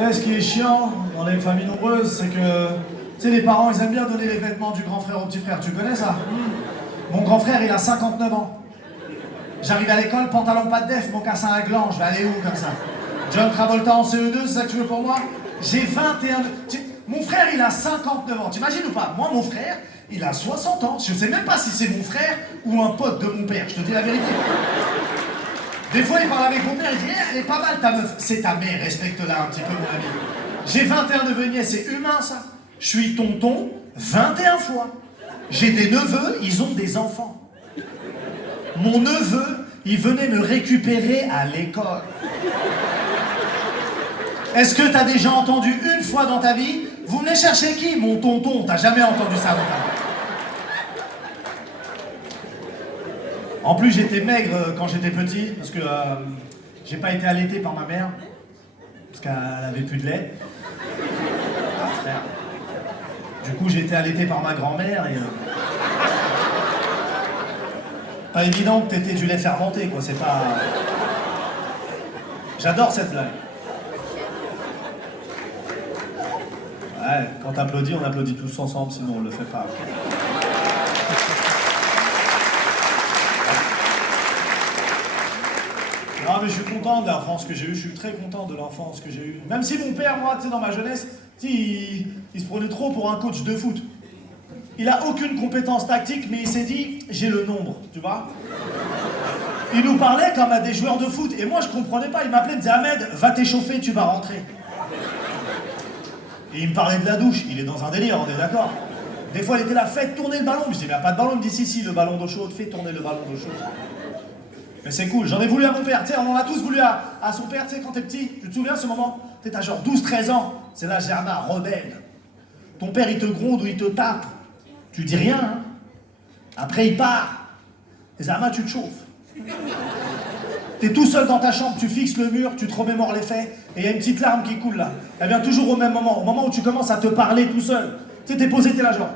sais, ce qui est chiant dans les familles nombreuses, c'est que, tu sais, les parents, ils aiment bien donner les vêtements du grand frère au petit frère. Tu connais ça? Mon grand frère, il a 59 ans. J'arrive à l'école, pantalon pas de def, mocassin à gland, je vais aller où comme ça? John Travolta en CE2, c'est ça que tu veux pour moi? J'ai 21... Mon frère, il a 59 ans, t'imagines ou pas? Moi, mon frère, il a 60 ans. Je sais même pas si c'est mon frère ou un pote de mon père, je te dis la vérité. Des fois, il parle avec mon père, il dit elle est pas mal ta meuf. C'est ta mère, respecte-la un petit peu, mon ami. J'ai 21 neveux-nièces, c'est humain ça. Je suis tonton 21 fois. J'ai des neveux, ils ont des enfants. Mon neveu, il venait me récupérer à l'école. Est-ce que t'as déjà entendu une fois dans ta vie? Vous venez chercher qui? Mon tonton, t'as jamais entendu ça dans ta vie. En plus, j'étais maigre quand j'étais petit, parce que j'ai pas été allaité par ma mère, parce qu'elle avait plus de lait. Ah, frère. Du coup, j'ai été allaité par ma grand-mère et... Pas évident que t'étais du lait fermenté, quoi, c'est pas... J'adore cette blague. Ouais, quand t'applaudis, on applaudit tous ensemble, sinon on le fait pas. Non, mais je suis content de l'enfance que j'ai eue, je suis très content de l'enfance que j'ai eue. Même si mon père, moi, tu sais, dans ma jeunesse, il se prenait trop pour un coach de foot. Il a aucune compétence tactique, mais il s'est dit, j'ai le nombre, tu vois. Il nous parlait comme à des joueurs de foot, et moi je comprenais pas, il m'appelait, il me disait, Ahmed, va t'échauffer, tu vas rentrer. Et il me parlait de la douche, il est dans un délire, on est d'accord. Des fois, il était là, faites tourner le ballon. Je dis, mais il n'y a pas de ballon. Il me dit, si, le ballon d'eau chaude, fais tourner le ballon d'eau chaude. Mais c'est cool, j'en ai voulu à mon père, tu sais, on en a tous voulu à son père, tu sais, quand t'es petit. Tu te souviens ce moment? T'as genre 12-13 ans, c'est là, Germain, rebelle. Ton père, il te gronde ou il te tape. Tu dis rien, hein. Après, il part. Et Zama, tu te chauffes. T'es tout seul dans ta chambre, tu fixes le mur, tu te remémores les faits, et il y a une petite larme qui coule là. Elle vient toujours au même moment, au moment où tu commences à te parler tout seul. Tu sais, t'es posé, t'es là genre.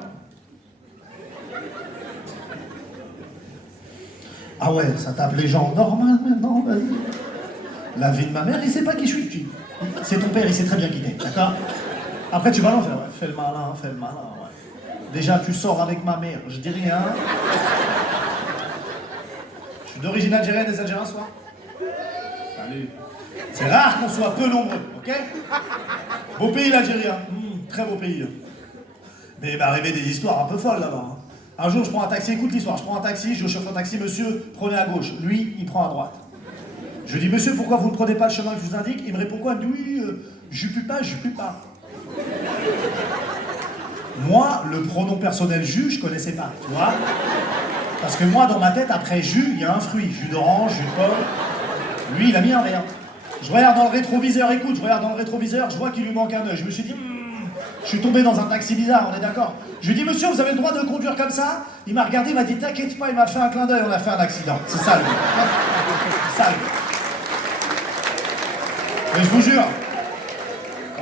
Ah ouais, ça tape les gens normal maintenant, vas-y. La vie de ma mère, il sait pas qui je suis. C'est ton père, il sait très bien qui t'es, d'accord? Après tu balances, ouais, fais le malin, ouais. Déjà, tu sors avec ma mère, je dis rien. Je suis d'origine algérienne, des Algériens, soit. Salut. C'est rare qu'on soit peu nombreux, ok? Beau pays l'Algérie, très beau pays. Mais il m'est arrivé des histoires un peu folles là-bas. Hein. Un jour, je prends un taxi, écoute l'histoire, je prends un taxi, je chauffe un taxi, monsieur, prenez à gauche. Lui, il prend à droite. Je dis, monsieur, pourquoi vous ne prenez pas le chemin que je vous indique? Il me répond quoi? Il me dit, oui, je pue pas. Moi, le pronom personnel jus, je connaissais pas, tu vois? Parce que moi, dans ma tête, après jus, il y a un fruit. Jus d'orange, jus de pomme. Lui, il a mis un verre. Je regarde dans le rétroviseur, écoute, je regarde dans le rétroviseur, je vois qu'il lui manque un œil. Je me suis dit, je suis tombé dans un taxi bizarre, on est d'accord? Je lui ai dit, monsieur, vous avez le droit de conduire comme ça? Il m'a regardé, il m'a dit, t'inquiète pas, il m'a fait un clin d'œil, on a fait un accident. C'est ça, lui. C'est ça, lui. Mais je vous jure,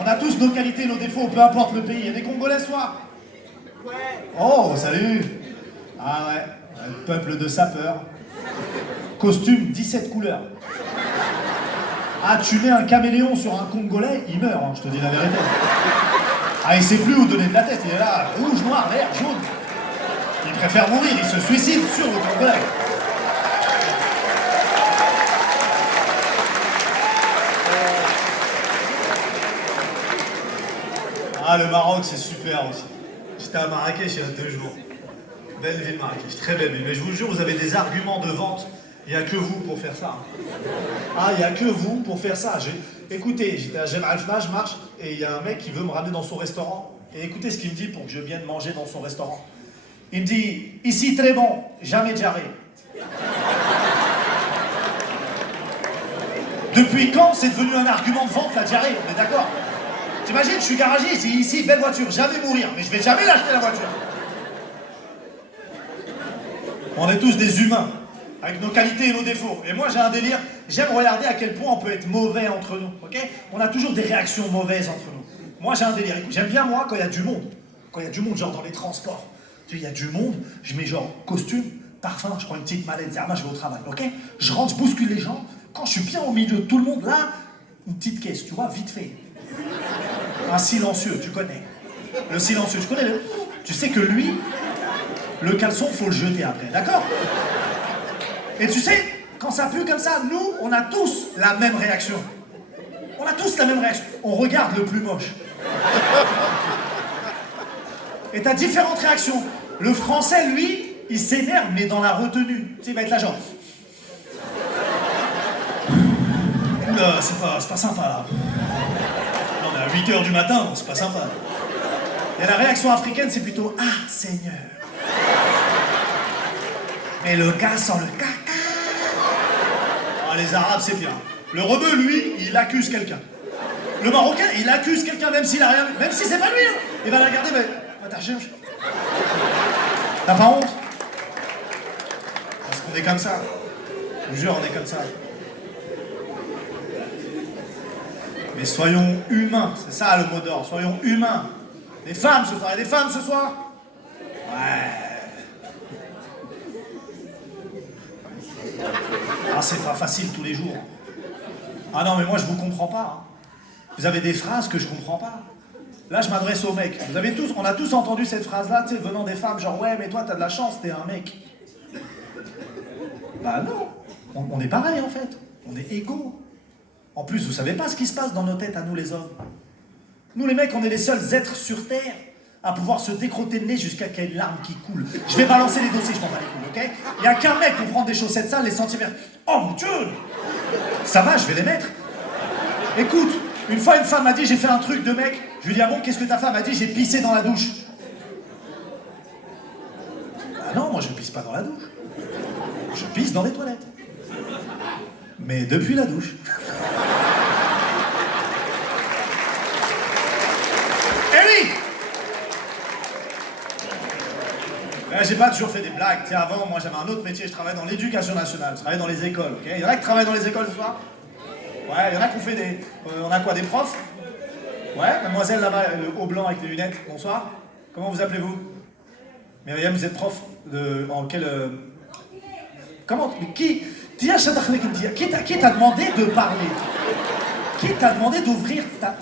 on a tous nos qualités, nos défauts, peu importe le pays. Il y a des Congolais, soit? Ouais. Oh, salut. Ah ouais, le peuple de sapeurs. Costume 17 couleurs. Ah, tu mets un caméléon sur un Congolais, il meurt, hein, je te dis la vérité. Ah, il sait plus où donner de la tête, il est là, rouge, noir, vert, jaune. Il préfère mourir, il se suicide sur le Congolais. Ah, le Maroc, c'est super aussi. J'étais à Marrakech il y a 2 jours. Belle ville Marrakech, très belle ville. Mais je vous jure, vous avez des arguments de vente. Il n'y a que vous pour faire ça. Ah, il n'y a que vous pour faire ça. Écoutez, j'étais à Jemaa el-Fna, je marche, et il y a un mec qui veut me ramener dans son restaurant. Et écoutez ce qu'il me dit pour que je vienne manger dans son restaurant. Il me dit, ici très bon, jamais diarrhée. Depuis quand c'est devenu un argument de vente, la diarrhée? On est d'accord? T'imagines, je suis garagiste, je dis ici, belle voiture, jamais mourir, mais je vais jamais l'acheter la voiture. On est tous des humains, avec nos qualités et nos défauts. Et moi, j'ai un délire, j'aime regarder à quel point on peut être mauvais entre nous, ok? On a toujours des réactions mauvaises entre nous. Moi, j'ai un délire, j'aime bien, moi, quand il y a du monde. Quand il y a du monde, genre dans les transports. Tu sais, il y a du monde, je mets genre costume, parfum, je prends une petite mallette, Zerma, je vais au travail, ok? Je rentre, je bouscule les gens. Quand je suis bien au milieu de tout le monde, là, une petite caisse, tu vois, vite fait. Un silencieux, tu connais. Le silencieux, tu connais le... Tu sais que lui, le caleçon, faut le jeter après, d'accord? Et tu sais, quand ça pue comme ça, nous, on a tous la même réaction. On a tous la même réaction. On regarde le plus moche. Et t'as différentes réactions. Le français, lui, il s'énerve, mais dans la retenue. Tu sais, il va être là genre... Oula, c'est pas sympa, là. Non, mais à 8h du matin, c'est pas sympa. Et la réaction africaine, c'est plutôt « Ah, Seigneur !» Mais le gars sent le caca. Ah, les Arabes, c'est bien. Le rebeu, lui, il accuse quelqu'un. Le Marocain, il accuse quelqu'un, même s'il a rien... Même si c'est pas lui, hein. Il va la regarder, mais... Ah, t'as cherché. T'as pas honte? Parce qu'on est comme ça. Je vous jure, on est comme ça. Mais soyons humains, c'est ça le mot d'ordre, soyons humains. Des femmes ce soir, il y a des femmes ce soir? Ouais. Ah, c'est pas facile tous les jours. Ah non, mais moi je vous comprends pas. Vous avez des phrases que je comprends pas. Là, je m'adresse aux mecs. Vous avez tous, on a tous entendu cette phrase-là, tu sais, venant des femmes, genre ouais, mais toi t'as de la chance, t'es un mec. Bah non, on est pareil en fait. On est égaux. En plus, vous savez pas ce qui se passe dans nos têtes à nous les hommes. Nous les mecs, on est les seuls êtres sur Terre à pouvoir se décrotter le nez jusqu'à qu'il y ait une larme qui coule. Je vais balancer les dossiers, je m'en bats les couilles, ok? Il y a qu'un mec pour prendre des chaussettes sales, les sentir vers... Oh mon Dieu! Ça va, je vais les mettre. Écoute, une fois une femme m'a dit j'ai fait un truc de mec. Je lui dis ah bon, qu'est-ce que ta femme a dit? J'ai pissé dans la douche. Ah non, moi je pisse pas dans la douche. Je pisse dans les toilettes. Mais depuis la douche. Eh oui! J'ai pas toujours fait des blagues. Tu sais, avant, moi j'avais un autre métier, je travaillais dans l'éducation nationale, je travaillais dans les écoles, ok? Il y en a qui travaillent dans les écoles ce soir? Ouais, il y en a qui ont fait des... on a quoi, des profs? Ouais, mademoiselle là-bas, le haut blanc avec les lunettes, bonsoir. Comment vous appelez-vous? Myriam, vous êtes prof de... En quel... Comment... Qui... Qui t'a demandé de parler? Qui t'a demandé d'ouvrir ta...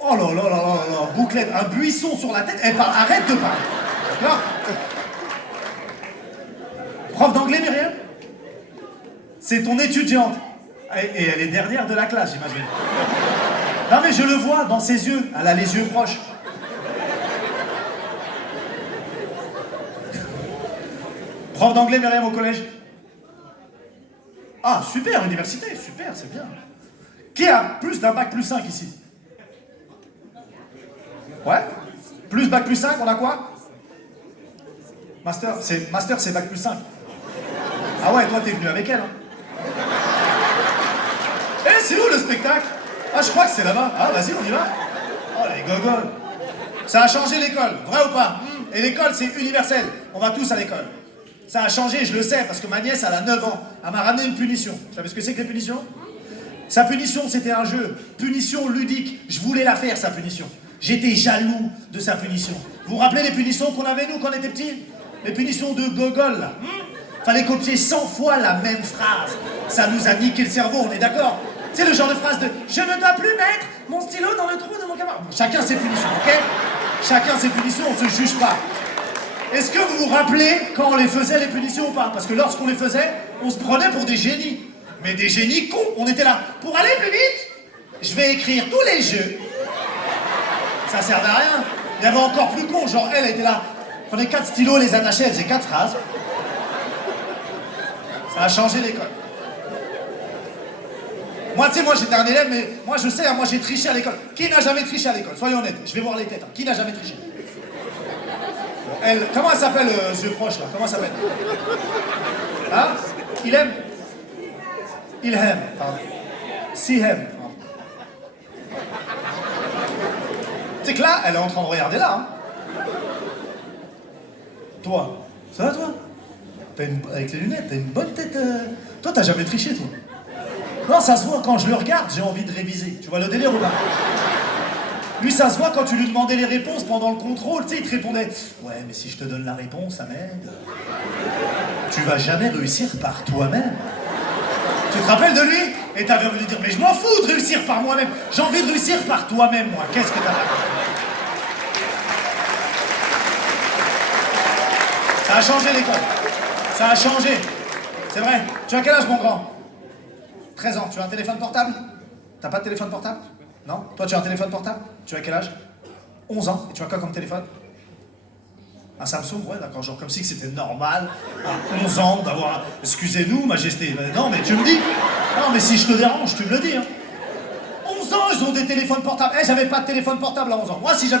Oh là là là là là, bouclette, un buisson sur la tête, elle parle, arrête de parler. D'accord? Prof d'anglais, Myriam? C'est ton étudiante. Et elle est dernière de la classe, j'imagine. Non mais je le vois dans ses yeux, elle a les yeux proches. Prof d'anglais, Myriam, au collège? Ah, super, université, super, c'est bien. Qui a plus d'un bac plus 5 ici? Ouais? Plus bac plus 5, on a quoi? Master, c'est bac plus 5. Ah ouais, toi t'es venu avec elle, hein? Eh, c'est où le spectacle? Ah, je crois que c'est là-bas. Ah, vas-y, on y va. Oh, les gogoles. Ça a changé l'école, vrai ou pas? Et l'école, c'est universel. On va tous à l'école. Ça a changé, je le sais, parce que ma nièce, elle a 9 ans. Elle m'a ramené une punition. Vous savez ce que c'est que les punitions? Sa punition, c'était un jeu. Punition ludique. Je voulais la faire, sa punition. J'étais jaloux de sa punition. Vous vous rappelez les punitions qu'on avait, nous, quand on était petits? Les punitions de gogol, là. Fallait copier 100 fois la même phrase. Ça nous a niqué le cerveau, on est d'accord? C'est le genre de phrase de « Je ne dois plus mettre mon stylo dans le trou de mon camarade ». Chacun ses punitions, ok? Chacun ses punitions, on se juge pas. Est-ce que vous vous rappelez quand on les faisait, les punitions ou pas? Parce que lorsqu'on les faisait, on se prenait pour des génies. Mais des génies cons. On était là. Pour aller plus vite, je vais écrire tous les jeux. Ça servait à rien. Il y avait encore plus con. Genre, elle était là. Prenait 4 stylos, les attachait, elle faisait 4 phrases. Ça a changé l'école. Moi, tu sais, moi j'étais un élève, mais moi je sais, hein, moi j'ai triché à l'école. Qui n'a jamais triché à l'école? Soyons honnêtes, je vais voir les têtes. Hein. Qui n'a jamais triché? Bon, elle, comment elle s'appelle, yeux proches là? Comment elle s'appelle? Hein? Ilhem? Ilhem, pardon. Sihem. Tu sais que là, elle est en train de regarder là. Hein. Toi, ça va toi? Avec les lunettes, t'as une bonne tête. Toi, t'as jamais triché, toi? Non, ça se voit, quand je le regarde, j'ai envie de réviser. Tu vois le délire ou pas? Lui, ça se voit quand tu lui demandais les réponses pendant le contrôle, tu sais, il te répondait « Ouais, mais si je te donne la réponse, ça m'aide. Tu vas jamais réussir par toi-même. » Tu te rappelles de lui? Et t'avais envie de lui dire « Mais je m'en fous de réussir par moi-même. J'ai envie de réussir par toi-même, moi. Qu'est-ce que t'as fait ?» Ça a changé l'école. Ça a changé. C'est vrai. Tu as quel âge, mon grand? 13 ans. Tu as un téléphone portable? T'as pas de téléphone portable? Non? Toi, tu as un téléphone portable? Tu as quel âge? 11 ans. Et tu as quoi comme téléphone? Un Samsung, ouais, d'accord. Genre comme si c'était normal, à 11 ans, d'avoir... Excusez-nous, majesté. Non, mais tu me dis. Non, mais si je te dérange, tu me le dis. Hein. 11 ans, ils ont des téléphones portables. Eh, j'avais pas de téléphone portable à 11 ans. Moi, si j'avais...